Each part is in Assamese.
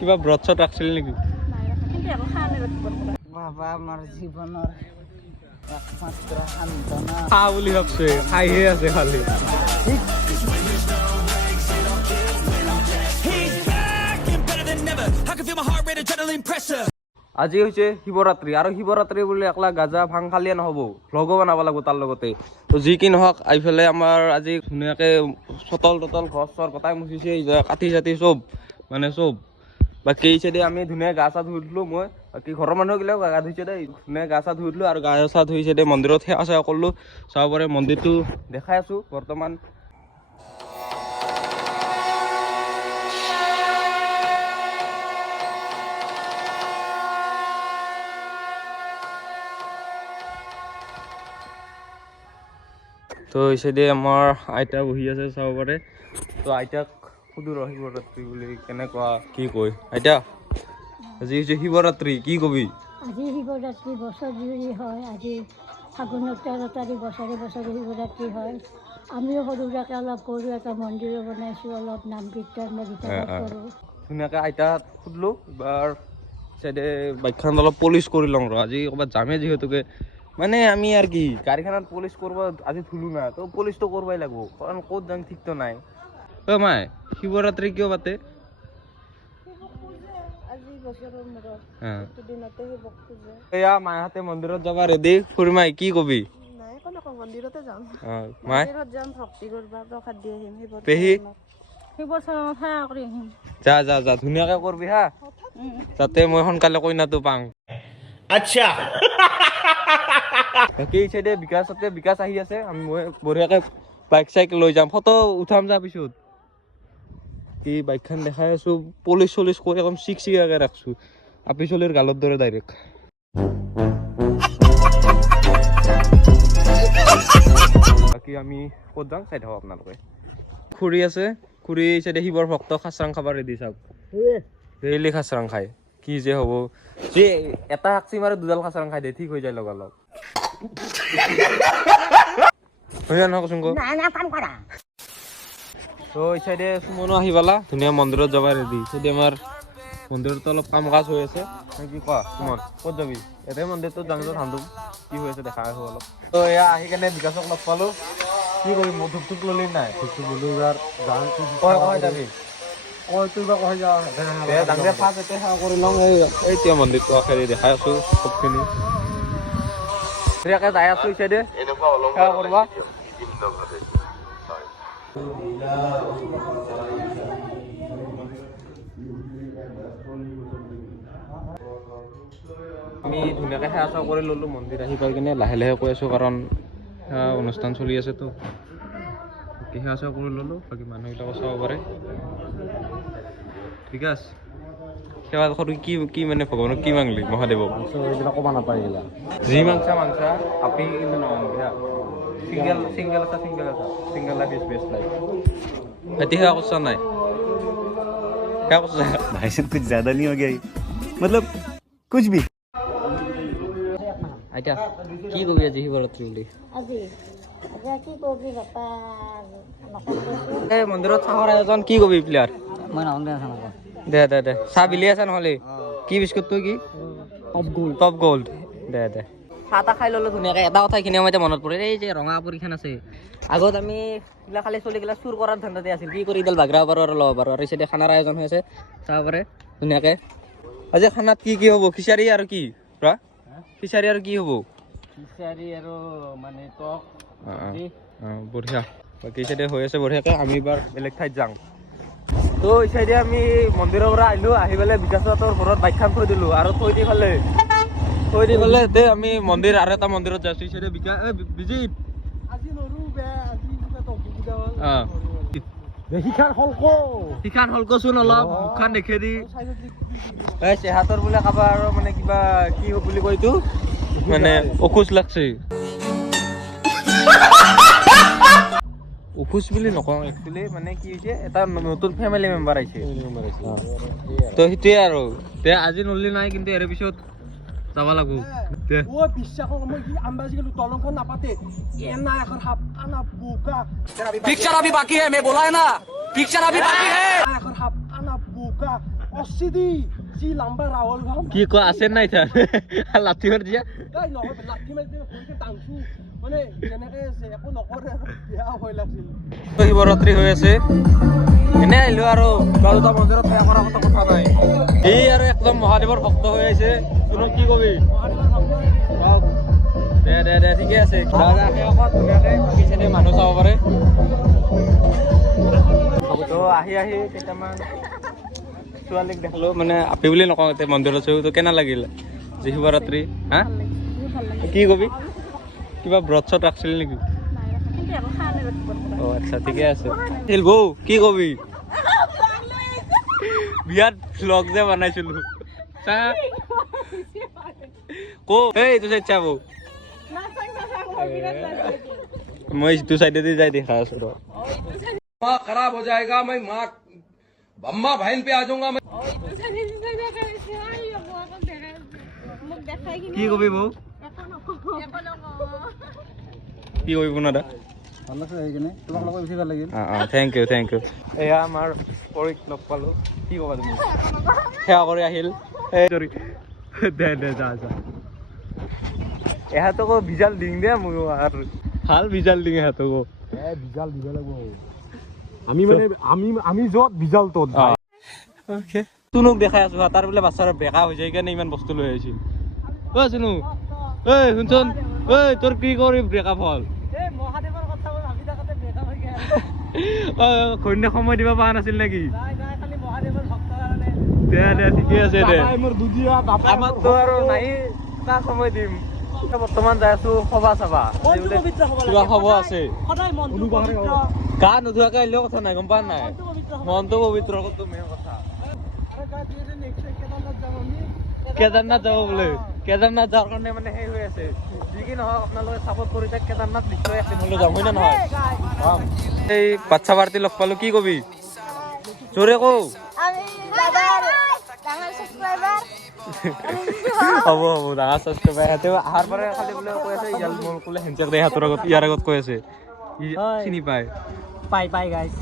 কিবা ব্ৰত চট ৰাখছিল নেকি? বাবা আমাৰ জীৱনৰ একমাত্ৰ সান্তনা। খা বুলি ভাবছে, খাইহে আছে খালি। আজি হৈছে শিৱৰাত্ৰি আৰু শিৱৰাত্ৰি বুলি একলা গাজা ভাং খালিয়ে নহ'ব, ভ্লগো বনাব লাগিব তাৰ লগতে। তো যি কি নহওক এইফালে আমাৰ আজি ধুনীয়াকৈ চটল তটল ঘৰ চৰ কটাই মুচিছে, কাঠি চাঠি চব মানে চব। বাকী এই চাইডে আমি ধুনীয়াকৈ গা চা ধুই দিলোঁ, মই বাকী ঘৰৰ মানুহগিলাও গা ধুইছে দেই, ধুনীয়াকৈ গা চা ধুই দিলোঁ আৰু গা চা ধুই চাইডে মন্দিৰত সেৱা চেৱা কৰিলোঁ। চাব পাৰে মন্দিৰটো দেখাই আছোঁ বৰ্তমান। তো এই চাইডে আমাৰ আইতা বহি আছে চাব পাৰে। তো আইতাক সুধো ৰ শিৱৰাত্ৰি বুলি কেনেকুৱা কি কয়। আইতা আজি হৈছে শিৱৰাত্ৰি, কি কবি? আজি শিৱৰাত্ৰি বছৰ জুৰি হয়। আজি ফাগুনৰ 13 তাৰিখ বছৰে বছৰে শিৱৰাত্ৰি হয়। আমিও সৰু সুৰাকৈ অলপ কৰোঁ, এটা মন্দিৰো বনাইছোঁ, অলপ নাম কীৰ্তন কৰোঁ। ধুনীয়াকৈ আইতাক সুধিলোঁ। এবাৰ চাইডে বাইকখন অলপ পলিচ কৰি লওঁ ৰ, আজি ক'ৰবাত যামে যিহেতুকে মানে আমি আৰু কি গাড়ীখনত পলিচ কৰিব আজি ধুলোঁ না, তো পলিচটো কৰিবই লাগিব, কাৰণ ক'ত যাম ঠিকতো নাই। অ' মাই শিৱৰাত্ৰি কিয় পাতে? এয়া মাহঁতে মন্দিৰত যাবা ৰেডি। খুৰীমাই কি কবি? মন্দিৰতে যাম, মাই যাম ভক্তি কৰিব, প্ৰসাদ দি আহিম। পেহী শিৱৰ চৰণত সেৱা কৰি আহিম। যা যা যা ধুনীয়াকৈ কৰবি হা, যাতে মই সোনকালে কইনাটো পাওঁ। আচ্ছা বাকী এই চাইডে বিকাশ আহি আছে, আমি মই বঢ়িয়াকৈ বাইক চাইক লৈ যাম, ফটো উঠাম যা পিছত। কি বাইকখন দেখাই আছোঁ, পলিচ চলিচ কৰি একদম চিকচিকাকৈ ৰাখছোঁ, আপি চলিৰ গালৰ দৰে ডাইৰেক্ট। বাকী আমি ক'ত যাম চাই থাকক আপোনালোকে। খুৰী আছে, খুৰী চাইডে শিৱৰ ভক্ত খাচৰাং খাব ৰেডি। চাওক ডেইলি খাচৰাং খায়, কি যে হ'ব যে এটা শাকচি মাৰে দুডাল খাচৰাং খাই দিয়ে, ঠিক হৈ যায় লগালগ। হৈ যায় নহয় কচোন ক। তো এই চাইডে সুমনো আহি পালা, ধুনীয়া মন্দিৰত যাব ৰেডি। চাইডে আমাৰ মন্দিৰতো অলপ কাম কাজ হৈ আছে, কি কোৱা সুমন? ক'ত যাবি? এতে মন্দিৰটোত যাম য'ত ধান্দুম কি হৈ আছে দেখা আহোঁ অলপ। তো এয়া আহি কেনে বিকাশক লগ পালোঁ। কি কৰিম, মোৰ ধূপ ধূপ ললি নাই? ধূপ ধূপ ললি যাৰ কয় যাবি ফাৰ্ষ্ট এতে সেৱা কৰি লওঁ। এতিয়া মন্দিৰটো আখেৰি দেখাই আছোঁ চবখিনি, ধুনীয়াকৈ যাই আছোঁ এই চাইডে সেৱা কৰবা। আমি ধুনীয়াকৈ সেৱা চেৱা কৰি ল'লোঁ। মন্দিৰ আহি পাই কিনে লাহে লাহে কৈ আছোঁ, কাৰণ অনুষ্ঠান চলি আছেতো। বাকী সেৱা চেৱা কৰি ল'লোঁ, বাকী মানুহবিলাকো চাব পাৰে। ঠিক আছে, সেৱা কৰি কি কি মানে ভগৱানক কি মাংলি? মহাদেৱক এইবিলাক ক'ব নাপায়, যি মাংসা আপি কিন্তু নহয় सिंगल था single life is best life. हती है कुछ नहीं क्या कुछ भाई साहब कुछ ज्यादा नहीं हो गया मतलब कुछ भी। আইতা কি কবি আজি শিৱৰাত্ৰি বুলি? আজি কি কবি বাপা, এই মন্দিৰত চাহৰ আয়োজন কি কবি প্লেয়াৰ? মই নাম দে দে দে চাহ বিলি আছে নহ'লে কি বিস্কুট তই কি টপ গ'ল্ড দে দে। চাহ তাহ খাই ল'লোঁ ধুনীয়াকৈ। এটা কথা এইখিনি সময়তে মনত পৰে, এই যে ৰঙা পৰিখান আছে, আগত আমি এইগিলা খালি চলিগিলা চুৰ কৰাৰ ধান্দাতে আছিল, কি কৰি এডাল বাগৰাব পাৰোঁ আৰু ল'ব পাৰোঁ। আৰু এই চাইডে খানাৰ আয়োজন হৈ আছে চাব পাৰে ধুনীয়াকৈ। আজি খানাত কি কি হ'ব? খিচাৰি আৰু কি ৰা খিচাৰি আৰু কি হ'ব? খিচাৰি আৰু মানে টক বঢ়িয়া। বাকী চাইডে হৈ আছে বঢ়িয়াকৈ। আমি এবাৰ বেলেগ ঠাইত যাওঁ। তো এই চাইডে আমি মন্দিৰৰ পৰা আহিলোঁ, আহি পেলাই বিকাশহঁতৰ ঘৰত বাইকখন থৈ দিলোঁ আৰু থৈ দি পেলাই এতে আমি মন্দিৰ আৰু এটা মন্দিৰত যাইছোঁ। এই চাইডে বিকাশ বিজিত সিখান হলকচোন অলপ মুখখন দেখে দি চেহাতৰ বোলে কাৰোবাৰ আৰু মানে কিবা কি বুলি কয় এইটো মানে অসুচ লাগছে। অসুচ বুলি নকওঁ একচুৱেলি, মানে কি হৈছে এটা নতুন ফেমিলি মেম্বাৰ আহিছে, তো সেইটোৱে আৰু তে আজি নলি নাই, কিন্তু ইয়াৰ পিছত যাব লাগব দে ও বিশ্বাস কৰো মই কি আম্বাজি গলো দলংখন নাপাতে এনা এখন হাপ আনা বুকা পিকচার अभी बाकी है मैं बोला है ना पिक्चर अभी बाकी है এখন হাপ আনা বুকা অসিদি যি লম্বা রাহুল গাম কি কয় আছে নাই তার লাঠি মার দিয়া এই নহয় লাঠি মাৰি কৰিকে টাংছু মানে যেনেকে আছে একো নকৰে বেয়া হৈ লাগিল শিৱৰাত্ৰি হৈ আছে এনে আহিলো আৰু দুটা মন্দিৰত সেৱা কৰা কথা নাই এই আৰু একদম মহাদেৱৰ ভক্ত হৈ আছে শুনক কি কবি কওক দে দে দে ঠিকে আছে ধুনীয়াকে বাকী চাইডে মানুহ চাব পাৰে তো আহি কেইটামান ছোৱালীক দেখিলো মানে আপি বুলি নকওঁ এতিয়া মন্দিৰত আছো তো কেনে লাগিল যে শিৱৰাত্ৰি হা কি কবি কিবা ব্ৰত চত ৰাখছিল নেকি অ আচ্ছা ঠিকে আছে বৌ কি কবি বিয়াত ভ্লগ যে বনাইছিলো কো এই তুই চাই বৌ मैं तू साइड दे जाए दिखा सुनो माँ खराब हो जाएगा मैं माँ अम्मा बहन पे आ जाऊंगा मैं কি কবি বৌ কি কবি পুনাদা ভাল লাগছে সেইকাৰণে তোমাক লগত বেছি ভাল লাগিল থেংক ইউ এয়া আমাৰ পৰিক লগ পালো কি ক'বা তুমি সেৱা কৰি আহিল দে দে যা এহাতকো ভিজাল দিং দে মোক আৰু ভাল ভিজাল দিং এহাতকো বিজাল দিব লাগিব আমি যত বিজাল তত তুনুক দেখাই আছো তাৰ বোলে বাচ্চাৰ বেকা হৈ যায় কাৰণে ইমান বস্তু লৈ আহিছিল অ চুনু ঐ শুনচোন ঐ তোৰ কি কৰি ব্ৰেকআপ হ'ল মহাদেৱৰ কথা ভাবি থাকোঁতে বেকা হৈ গেল ঘৈণীয়েক সময় দিব পৰা নাছিল নেকি খালি মহাদেৱৰ ভক্তৰ কাৰণে দে ঠিকে আছে দে মোৰ দুদিয়া আমাৰতো আৰু নাই তাক সময় দিম বৰ্তমান যাই আছো সভা চাবা কিবা খবৰ আছে সদায় মনটো পবিত্ৰ গা নোধোৱাকে আহিলেও কথা নাই গম পোৱা নাই মনটো পবিত্ৰ কথাটো মেইন কথা কেদাৰনাথ যাব বোলে কেদাৰনাথ যোৱাৰ কাৰণে মানে সেই হৈ আছে যি কি নহওক আপোনালোকে ছাপোৰ্ট কৰি থাক কেদাৰনাথ নিশ্চয় একদিন হ'লেও যাম হয় নে নহয় এই বাচ্চা পাৰ্টি লগ পালো কি কবি জোৰে কওঁ হ'ব ডাঙৰ ছাবস্ক্ৰাইবাৰ সিহঁতে অহাৰ পৰা খালি বোলে কৈ আছে ইয়াৰ মোৰ বোলে হেঞ্চাক দে হাতৰ আগত ইয়াৰ আগত কৈ আছে চিনি পায় পাই গাইছ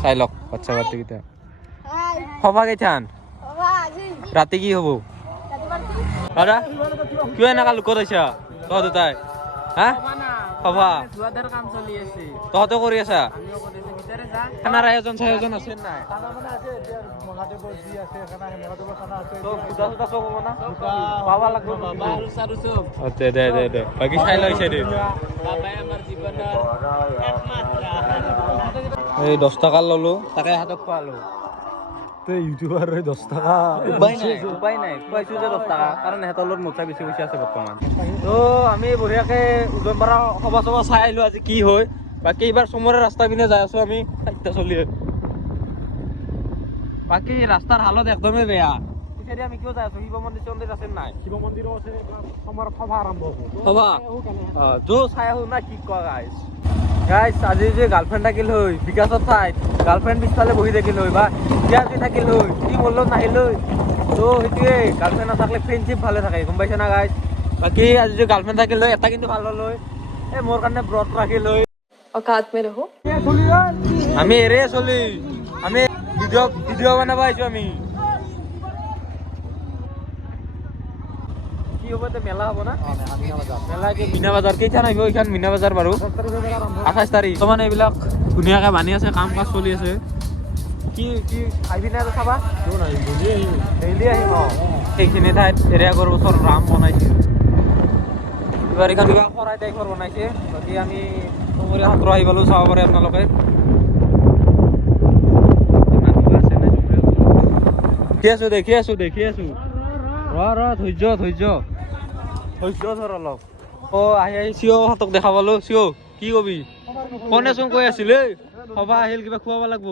চাই লওক বাচ্চা পাৰ্টিকেইটা সভা কেইটান ৰাতি কি হ'ব দাদা কিয় এনেকা লোকত আছা তহঁত দুটাই হা সভা কাম চলি আছে তহঁতে কৰি আছা আমিও কৰিছো ভিতৰে যা খানাৰ আয়োজন আছে নাই মহাদেৱৰ যি আছে খানা মহাদেৱৰ খানা আছে পূজা চূজা চব হ'ব না পাব লাগিব বাৰু চাৰু চব দে বাকী চাই লৈছে দে বাবাই আমাৰ জীৱনৰ একমাত্ৰ এই 10 টকা ললো তাকে হাতত খোৱালো ইউটিউবাৰ 10 টকা উপায় নাই খুৱাইছো যে 10 টকা কাৰণ সিহঁতৰ লগত মোচা বেছি পইচা আছে বৰ্তমান তো আমি বঢ়িয়াকে ওজন পাৰা সভা চভা চাই আহিলো আজি কি হয় বাকী এইবাৰ চমৰে ৰাস্তা পিনে যাই আছো আমি চাৰিটা চলি বাকী ৰাস্তাৰ হালত একদমেই বেয়া পিছেদি আমি কিয় যাই আছো শিৱ মন্দিৰ আছে নাই শিৱ মন্দিৰো আছে আমাৰ সভা আৰম্ভ হ'ব সভা যো চাই আহো না কি কোৱা গাইছ আজি যে গাৰ্লফ্ৰেণ্ড থাকিল হৈ বিকাশত ঠাইত গাৰ্লফ্ৰেণ্ড পিছফালে বহি থাকিল হৈ বা বিয়া যদি থাকিল হৈ কি মোৰ লগত নাহিল হৈ তো সেইটোৱে গাৰ্লফ্ৰেণ্ড নাথাকিলে ফ্ৰেণ্ডশ্বিপ ভালে থাকে গম পাইছে না গাইছ বাকী আজি যে গাৰ্লফ্ৰেণ্ড থাকিল হৈ এটা কিন্তু ভাল হ'ল হৈ এই মোৰ কাৰণে ব্ৰত ৰাখিল হৈ औकात में रहो আমি এৰে চলি আমি ভিডিঅ' বনাব আহিছো আমি কি হ'ব মেলা হ'ব না মেলা কি মিনা বাজাৰ কেইটা আহিব এইখন মিনা বাজাৰ বাৰু 28 তাৰিখ মানে এইবিলাক ধুনীয়াকৈ বানি আছে কাম কাজ চলি আছে কি আহিবি না চাবা ডেইলি আহিম সেইখিনি ঠাইত এৰিয়া গড় বছৰ ৰাম বনাইছে এইবাৰ এইখন কিবা শৰাই টাইপৰ বনাইছে বাকী আমি চমৰীয়া সত্ৰ আহি পালোঁ চাব পাৰে আপোনালোকে দেখি আছো ৰ ধৈৰ্য ধৰ অলপ আহি চিঅ' হাতক দেখা পালো চিঅ' কি কবি কনেচোন কৈ আছিল সভা আহিল কিবা খুৱাব লাগিব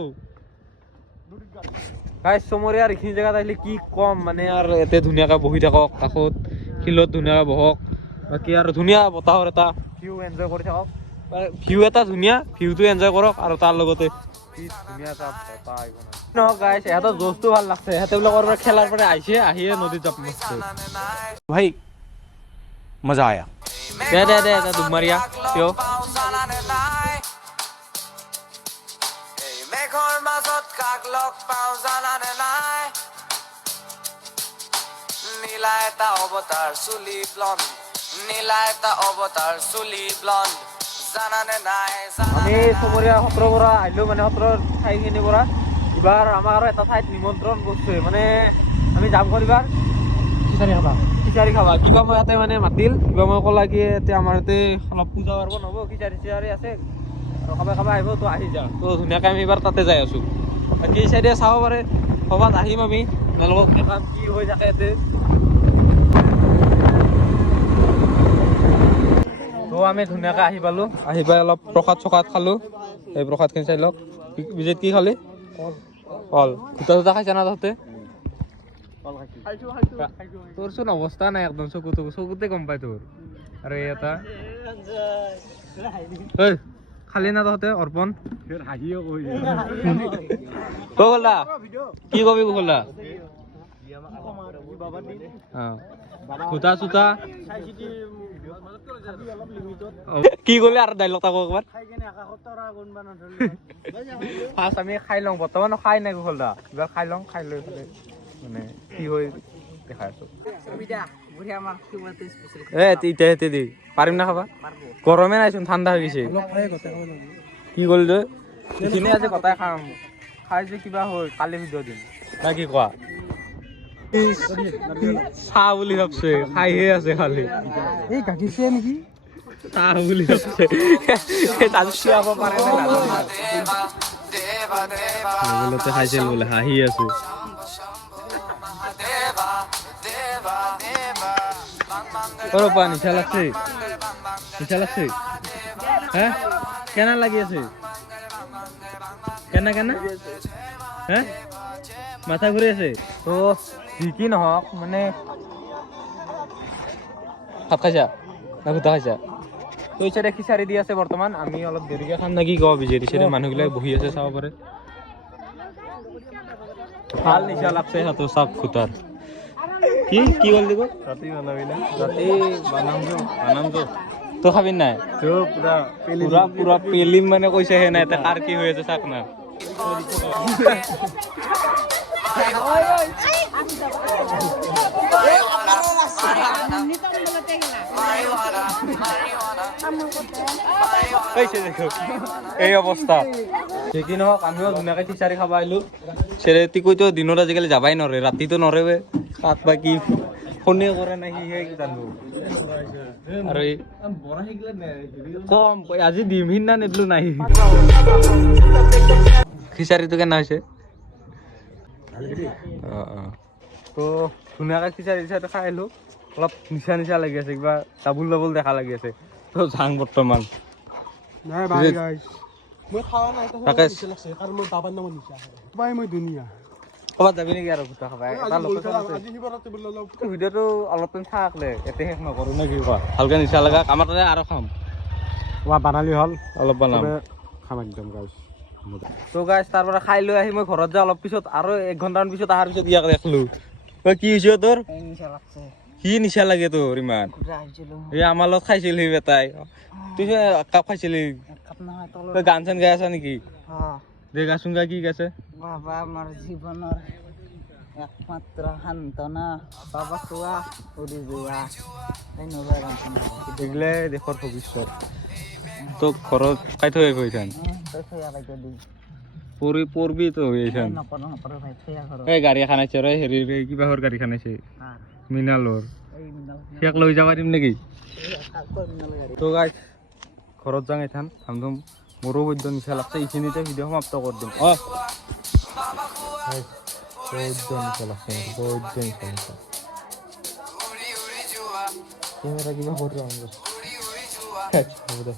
গাইছ চমৰীয়াৰ এইখিনি জেগাত আহিলে কি কম মানে আৰু ইয়াতে ধুনীয়াকৈ বহি থাকক কাষত শিলত ধুনীয়াকৈ বহক বাকী আৰু ধুনীয়া বতাহৰ এটা ভিউ এনজয় কৰি থাকক ভিউ এটা ধুনীয়া ভিউটো এনজয় কৰক আৰু তাৰ লগতে নহওক গাইছ ইহঁতৰ জোচটো ভাল লাগছে সিহঁতে বোলে ক'ৰবাৰ খেলাৰ পৰা আহিছে আহিয়ে নদীত জাপ মাৰিছে भाई मजा आया দে দে দে এটা দুমাৰীয়া কিয় মেঘৰ মাজত কাক লগ পাওঁ জানানে নাই নীলা এটা অৱতাৰ চুলি ব্লণ্ড নীলা এটা অৱতাৰ চুলি ব্লণ্ড জানানে নাই আমি চমৰীয়া সত্ৰৰ পৰা আহিলো মানে সত্ৰৰ ঠাইখিনিৰ পৰা এইবাৰ আমাৰ আৰু এটা ঠাইত নিমন্ত্ৰণ কৰিছে মানে আমি যাম কৰিবাৰ খিচাৰি খাবা কিবা মই ইয়াতে মানে মাতিল কিবা মই ক'লা কি এতিয়া আমাৰ ইয়াতে অলপ পূজা পাৰ্বণ হ'ব খিচাৰি চিচাৰি আছে আৰু কাবাই কাবাই আহিব তো আহি যা তো ধুনীয়াকৈ আমি এইবাৰ তাতে যাই আছোঁ বাকী এই চাইডে চাব পাৰে ক'ৰবাত আহিম আমি আপোনালোকক দেখাম কি হৈ থাকে ইয়াতে তো আমি ধুনীয়াকৈ আহি পালোঁ আহি পাই অলপ প্ৰসাদ চসাদ খালোঁ এই প্ৰসাদখিনি চাই লওক বিজয়ত কি খালি কল গোটা চোটা খাইছা না তহঁতে তোৰচোন অৱস্থা নাই একদম চকুতে গম পাই তোৰ আৰু এই এটা ঐ খালি না তহঁতে অৰ্পণ কলা কি কবি কলা চোতা চোতা কি ক'লে আৰু ডাইলগ তাকো একবাৰ ফাৰ্ষ্ট আমি খাই লওঁ বৰ্তমান খাই নাই কুশলদা এইবাৰ খাই লওঁ খাই লৈ পেলাই মানে কি হৈ দেখাই আছো এতিয়া দি পাৰিম না খাবা গৰমে নাইচোন ঠাণ্ডা হৈ গৈছে কি কৰিল তই এইখিনি আজি গোটাই খাম খাই যে কিবা হ'ল কালি ভিডিঅ' দিম না কি কোৱা চাহ বুলি ভাবছে খাইহে আছে খালি এই গাখীৰ চিয়া নেকি চাহ বুলি ভাবছে তাত চিয়াব পাৰে বোলে খাইছিল বোলে হাঁহি আছে ৰ'বা নিচা লাগছে হে কেনা লাগি আছে কেনা হে মাথা ঘূৰি আছে তো যি কি নহওক মানে ভাত খাইছা না গোটা খাইছা তো এই চাইডে খিচাৰি দি আছে বৰ্তমান আমি অলপ দেৰিকৈ খাম নেকি কওঁ বিজেৰি চাইডে মানুহবিলাক বহি আছে চাব পাৰে ভাল নিচা লাগছে সিহঁতৰ চাপ খুটাৰ কি হ'ল দিব ৰাতি বানামটো তই খাবি নাই পুৰা পেলিম মানে কৈছেহে নাই এতিয়া কাৰ কি হৈ আছে চাক না এই অৱস্থা কি নহওক আমিও ধুনীয়াকৈ খিচাৰি খাব আহিলোঁ চেৰেটি কৈতো দিনত আজিকালি যাবাই নৰে ৰাতিটো নৰে কাক বা কি ফোনে কৰে নাই সিহে জানো আৰু কম আজি ডিমহিন না নিদিলো নাই খিচাৰিটো কেনে হৈছে তো ধুনীয়াকৈ খিচাৰি চিচাৰি খাই আহিলোঁ অলপ নিচা লাগি আছে কিবা ডাবুল দেখা লাগি আছে তো যাং বৰ্তমান নাই ভাই গাইছ মই খাৱা নাই তাকে কাৰণ মোৰ বাবাৰ নাম নিচা বাই মই দুনিয়া ক'ৰবাত যাবি নেকি আৰু গোটা খাবা এটা আজি শিৱৰাত্ৰি বুলি অলপ ভিডিঅ'টো অলপ টাইম থাকলে এতে শেষ নকৰোঁ নে কি কোৱা ভালকৈ নিচা লগা আমাৰ তাতে আৰু খাম বানালি হ'ল অলপ বনাম খাম একদম গাইছ তো গাইছ তাৰ পৰা খাই লৈ আহি মই ঘৰত যাই অলপ পিছত আৰু 1 ঘণ্টামান পিছত অহাৰ পিছত ইয়াক দেখলোঁ কি হৈছে তোৰ কি নিচা লাগে তোৰ ইমান এই আমাৰ লগত খাইছিল সি বেটাই তুই কাপ খাইছিলি তই গান চান গাই আছা নেকি দে গাচোন গা কি গাইছে বাবা আমাৰ জীৱনৰ একমাত্ৰ সান্তনা বাবা চোৱা উৰি যোৱা দেখিলে দেশৰ ভৱিষ্যত তোক ঘৰত খাই থৈ আহিব এইখান পৰবি তো এইখান এই গাড়ী এখন আছে ৰে হেৰি কিবাহৰ গাড়ীখন আছে মিনালৰ সিয়াক লৈ যাব পাৰিম নেকি তো গাইছ ঘৰত যাওঁ এইখান ধামধুম মোৰো বৈদ্য নিচা লাগছে এইখিনিতে ভিডিঅ' সমাপ্ত কৰি দিম বৈদ্য নিচা লাগছে কেমেৰা কিবা কৰি হ'ব দে